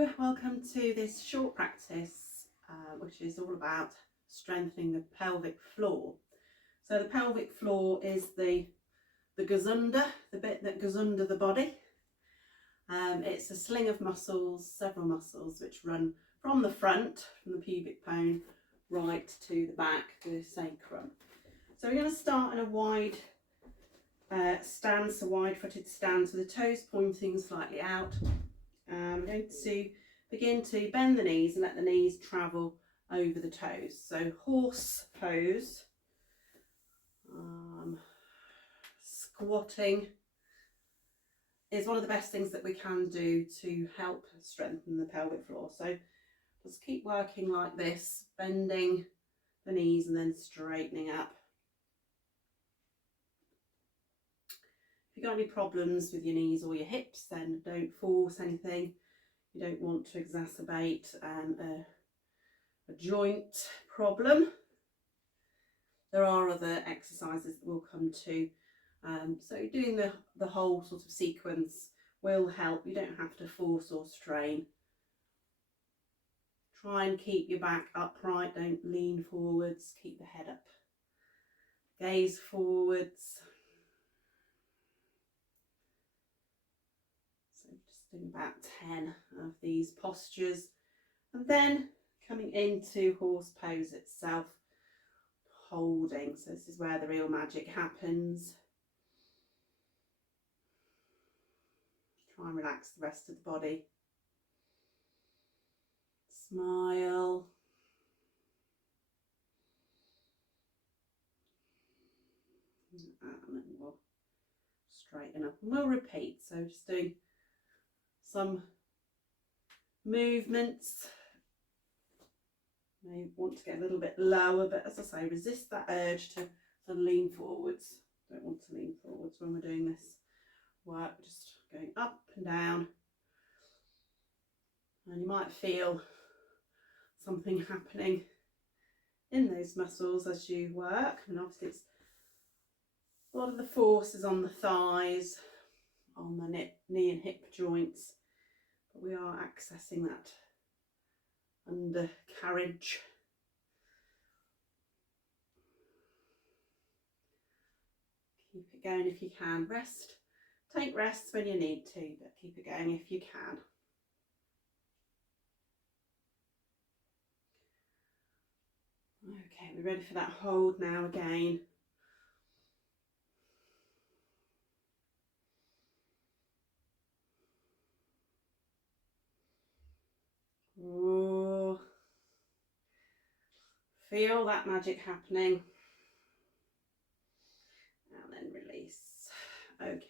Hello, welcome to this short practice which is all about strengthening the pelvic floor. So the pelvic floor is the goes under, the bit that goes under the body. It's a sling of muscles, several muscles which run from the front, from the pubic bone, right to the back, the sacrum. So we're going to start in a wide stance, a wide-footed stance with the toes pointing slightly out. I'm going to begin to bend the knees and let the knees travel over the toes. So horse pose, squatting is one of the best things that we can do to help strengthen the pelvic floor. So just keep working like this, bending the knees and then straightening up. If you've got any problems with your knees or your hips, then don't force anything. You don't want to exacerbate a joint problem. There are other exercises that we'll come to. So doing the whole sort of sequence will help. You don't have to force or strain. Try and keep your back upright. Don't lean forwards. Keep the head up. Gaze forwards. Doing about 10 of these postures, and then coming into horse pose itself, holding. So this is where the real magic happens. Try and relax the rest of the body. Smile. And then we'll straighten up and we'll repeat. So just doing some movements. You may want to get a little bit lower, but as I say, resist that urge to lean forwards. Don't want to lean forwards when we're doing this work. Just going up and down, and you might feel something happening in those muscles as you work. And obviously it's a lot of the force is on the thighs, on the knee and hip joints, but we are accessing that undercarriage. Keep it going if you can. Rest, take rests when you need to, but keep it going if you can. Okay, we're ready for that hold now again. Oh, feel that magic happening. And then release. Okay,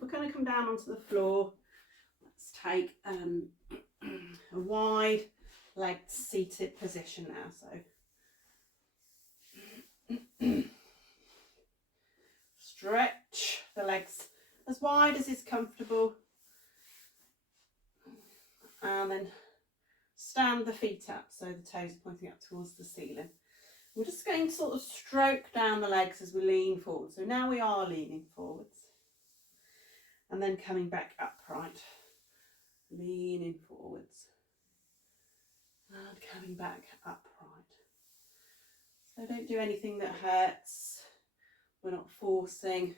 we're going to come down onto the floor. Let's take a wide legged seated position now. So stretch the legs as wide as is comfortable. And then stand the feet up, so the toes pointing up towards the ceiling. We're just going to sort of stroke down the legs as we lean forward. So now we are leaning forwards. And then coming back upright. Leaning forwards. And coming back upright. So don't do anything that hurts. We're not forcing.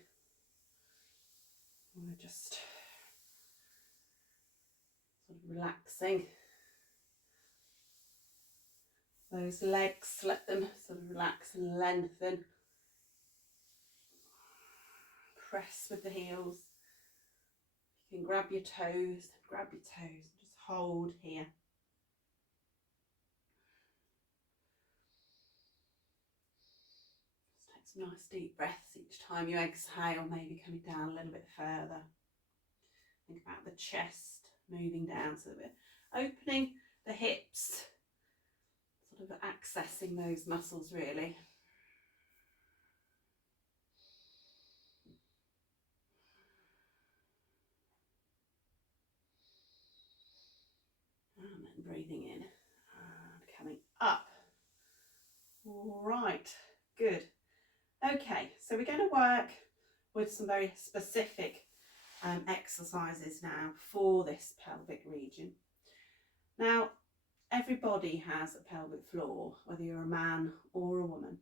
We're just sort of relaxing those legs, let them sort of relax and lengthen. Press with the heels. You can grab your toes, and just hold here. Just take some nice deep breaths each time you exhale, maybe coming down a little bit further. Think about the chest moving down, so that we're opening the hips, sort of accessing those muscles really. And then breathing in and coming up. All right, good. Okay, so we're going to work with some very specific exercises now for this pelvic region. Now, everybody has a pelvic floor, whether you're a man or a woman,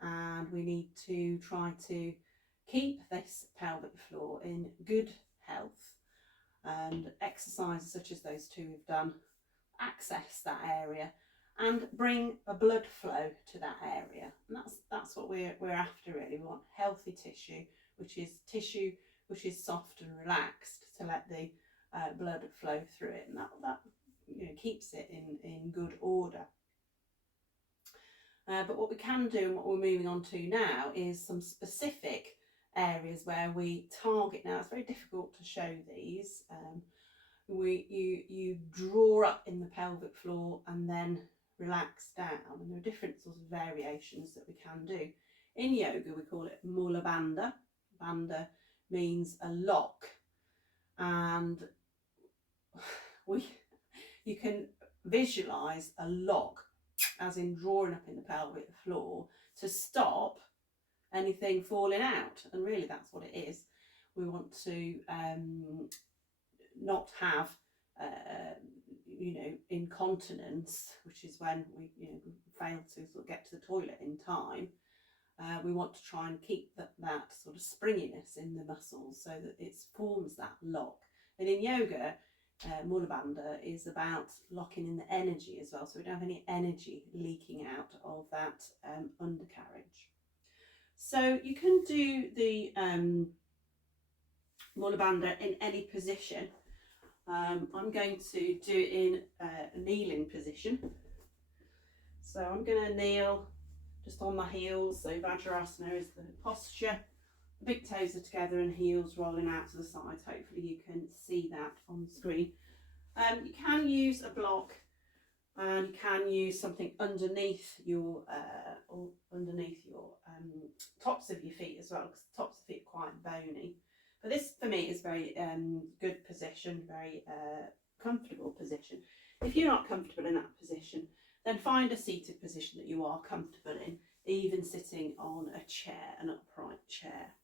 and we need to try to keep this pelvic floor in good health, and exercises such as those two we've done access that area and bring a blood flow to that area. And that's what we're after, really. We want healthy tissue which is soft and relaxed, to let the blood flow through it, and that keeps it in good order. But what we can do, and what we're moving on to now, is some specific areas where we target. Now, it's very difficult to show these. You draw up in the pelvic floor and then relax down, and there are different sorts of variations that we can do. In yoga we call it mula bandha. Bandha means a lock, and you can visualize a lock, as in drawing up in the pelvic floor, to stop anything falling out. And really that's what it is. We want to not have incontinence, which is when we fail to sort of get to the toilet in time. We want to try and keep that sort of springiness in the muscles, so that it forms that lock. And in yoga, mula bandha is about locking in the energy as well, so we don't have any energy leaking out of that undercarriage. So you can do the mula bandha in any position. I'm going to do it in a kneeling position. So I'm going to kneel just on my heels. So Vajrasana is the posture. The big toes are together and heels rolling out to the sides. Hopefully you can see that on the screen. You can use a block, and you can use something underneath your tops of your feet as well, because the tops of the feet are quite bony. But this for me is very good position, very comfortable position. If you're not comfortable in that position, then find a seated position that you are comfortable in, even sitting on a chair, an upright chair.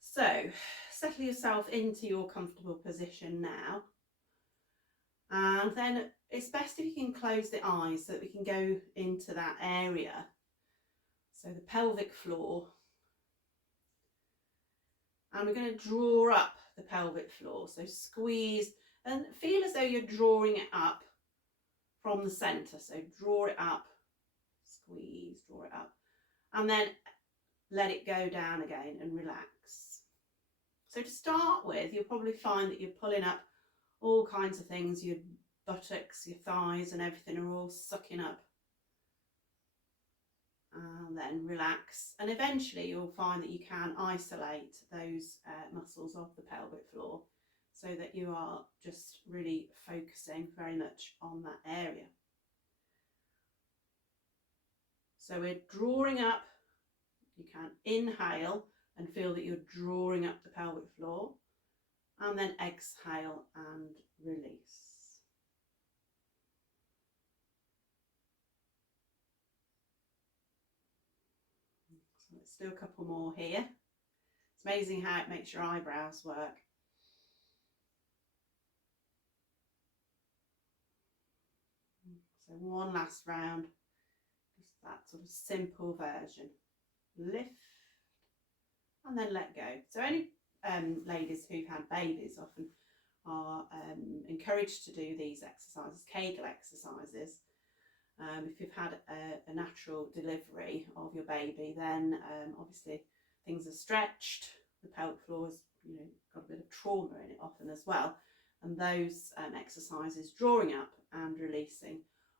So settle yourself into your comfortable position now, and then it's best if you can close the eyes so that we can go into that area. So the pelvic floor, and we're going to draw up the pelvic floor. So squeeze and feel as though you're drawing it up from the centre. So draw it up, squeeze, draw it up, and then let it go down again and relax. So to start with, you'll probably find that you're pulling up all kinds of things. Your buttocks, your thighs and everything are all sucking up. And then relax, and eventually you'll find that you can isolate those muscles of the pelvic floor, so that you are just really focusing very much on that area. So we're drawing up. You can inhale and feel that you're drawing up the pelvic floor, and then exhale and release. So let's do a couple more here. It's amazing how it makes your eyebrows work. So one last round, just that sort of simple version. Lift and then let go. So any ladies who've had babies often are encouraged to do these exercises, Kegel exercises. If you've had a natural delivery of your baby, then obviously things are stretched. The pelvic floor has got a bit of trauma in it often as well, and those exercises, drawing up and releasing,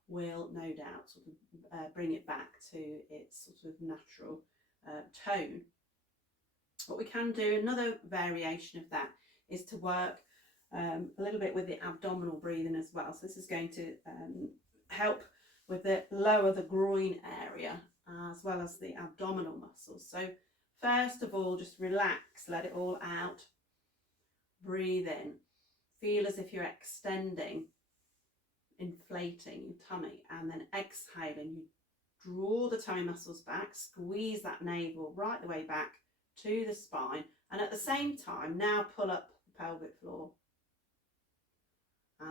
will no doubt sort of bring it back to its sort of natural tone. What we can do, another variation of that, is to work a little bit with the abdominal breathing as well. So this is going to help with the lower the groin area as well as the abdominal muscles. So first of all, just relax, let it all out. Breathe in, feel as if you're extending, inflating your tummy, and then exhaling, you draw the tummy muscles back, squeeze that navel right the way back to the spine, and at the same time now pull up the pelvic floor,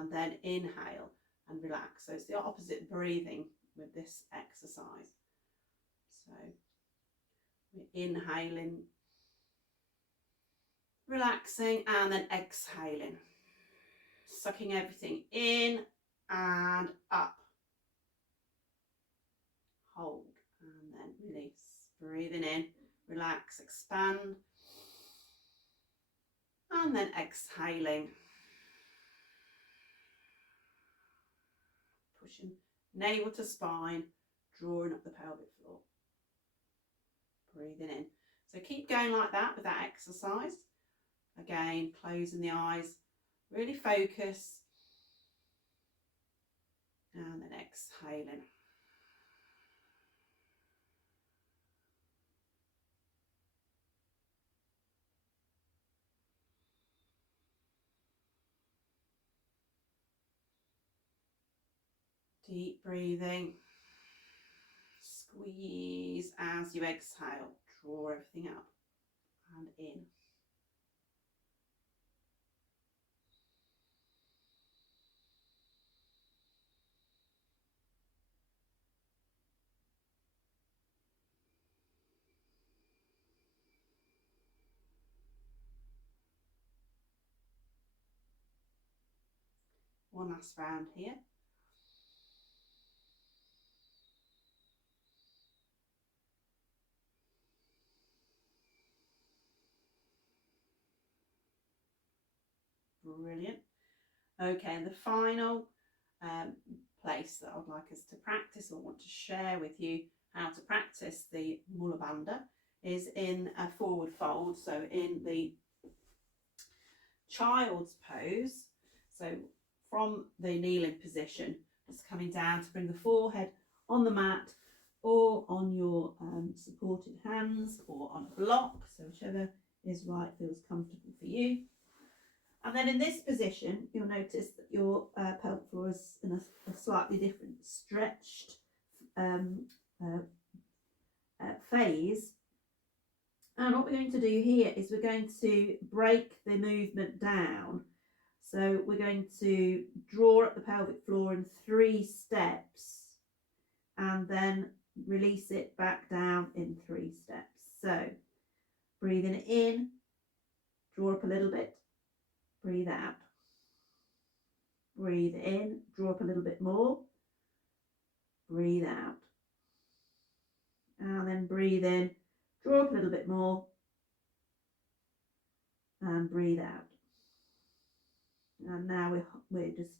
and then inhale and relax. So it's the opposite breathing with this exercise. So we're inhaling, relaxing, and then exhaling, sucking everything in and up. Hold and then release. Breathing in, relax, expand, and then exhaling. Pushing navel to spine, drawing up the pelvic floor. Breathing in. So keep going like that with that exercise. Again, closing the eyes, really focus, and then exhaling. Deep breathing. Squeeze as you exhale. Draw everything up and in. One last round here. Brilliant. Okay, and the final place that I'd like us to practice, or want to share with you how to practice the Mula Bandha, is in a forward fold. So in the child's pose, so from the kneeling position, just coming down to bring the forehead on the mat or on your supported hands or on a block, so whichever is right, feels comfortable for you. And then in this position, you'll notice that your pelvic floor is in a slightly different stretched phase. And what we're going to do here is we're going to break the movement down. So we're going to draw up the pelvic floor in 3 steps and then release it back down in 3 steps. So breathing in, draw up a little bit, breathe out. Breathe in, draw up a little bit more, breathe out. And then breathe in, draw up a little bit more, and breathe out. And now we're just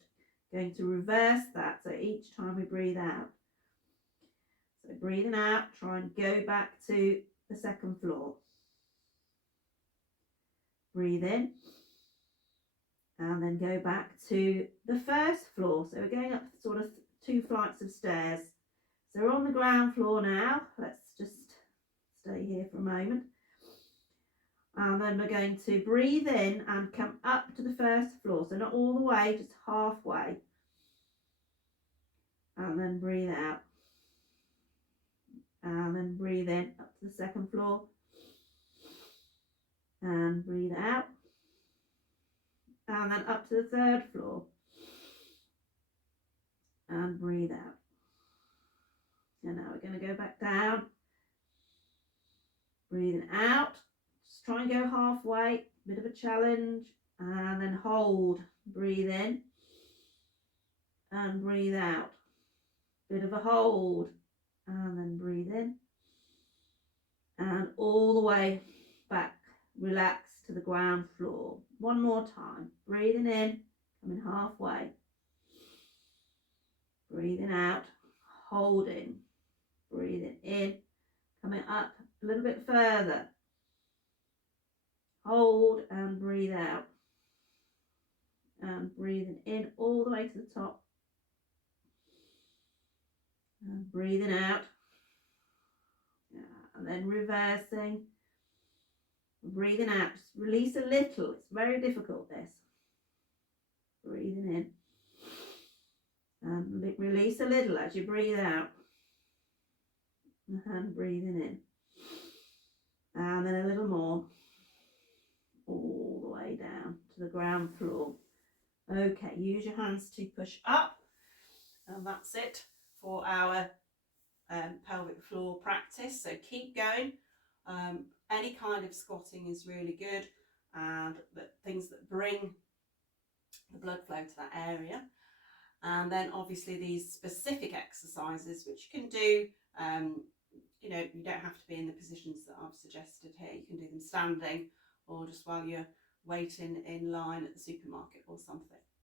going to reverse that. So each time we breathe out. So breathing out, try and go back to the second floor. Breathe in. And then go back to the first floor. So we're going up sort of 2 flights of stairs. So we're on the ground floor now. Let's just stay here for a moment. And then we're going to breathe in and come up to the first floor. So not all the way, just halfway. And then breathe out. And then breathe in up to the second floor. And breathe out. And then up to the third floor. And breathe out. And now we're going to go back down. Breathing out. Just try and go halfway. Bit of a challenge. And then hold. Breathe in. And breathe out. Bit of a hold. And then breathe in. And all the way back. Relax to the ground floor. One more time. Breathing in. Coming halfway. Breathing out. Holding. Breathing in. Coming up a little bit further. Hold and breathe out. And breathing in all the way to the top. And breathing out. And then reversing. Breathing out. Just release a little. It's very difficult, this. Breathing in. And release a little as you breathe out. And breathing in. And then a little more. All the way down to the ground floor. Okay, use your hands to push up, and that's it for our pelvic floor practice. So keep going. Any kind of squatting is really good, and things that bring the blood flow to that area. And then obviously these specific exercises which you can do, you know, you don't have to be in the positions that I've suggested here. You can do them standing or just while you're waiting in line at the supermarket or something.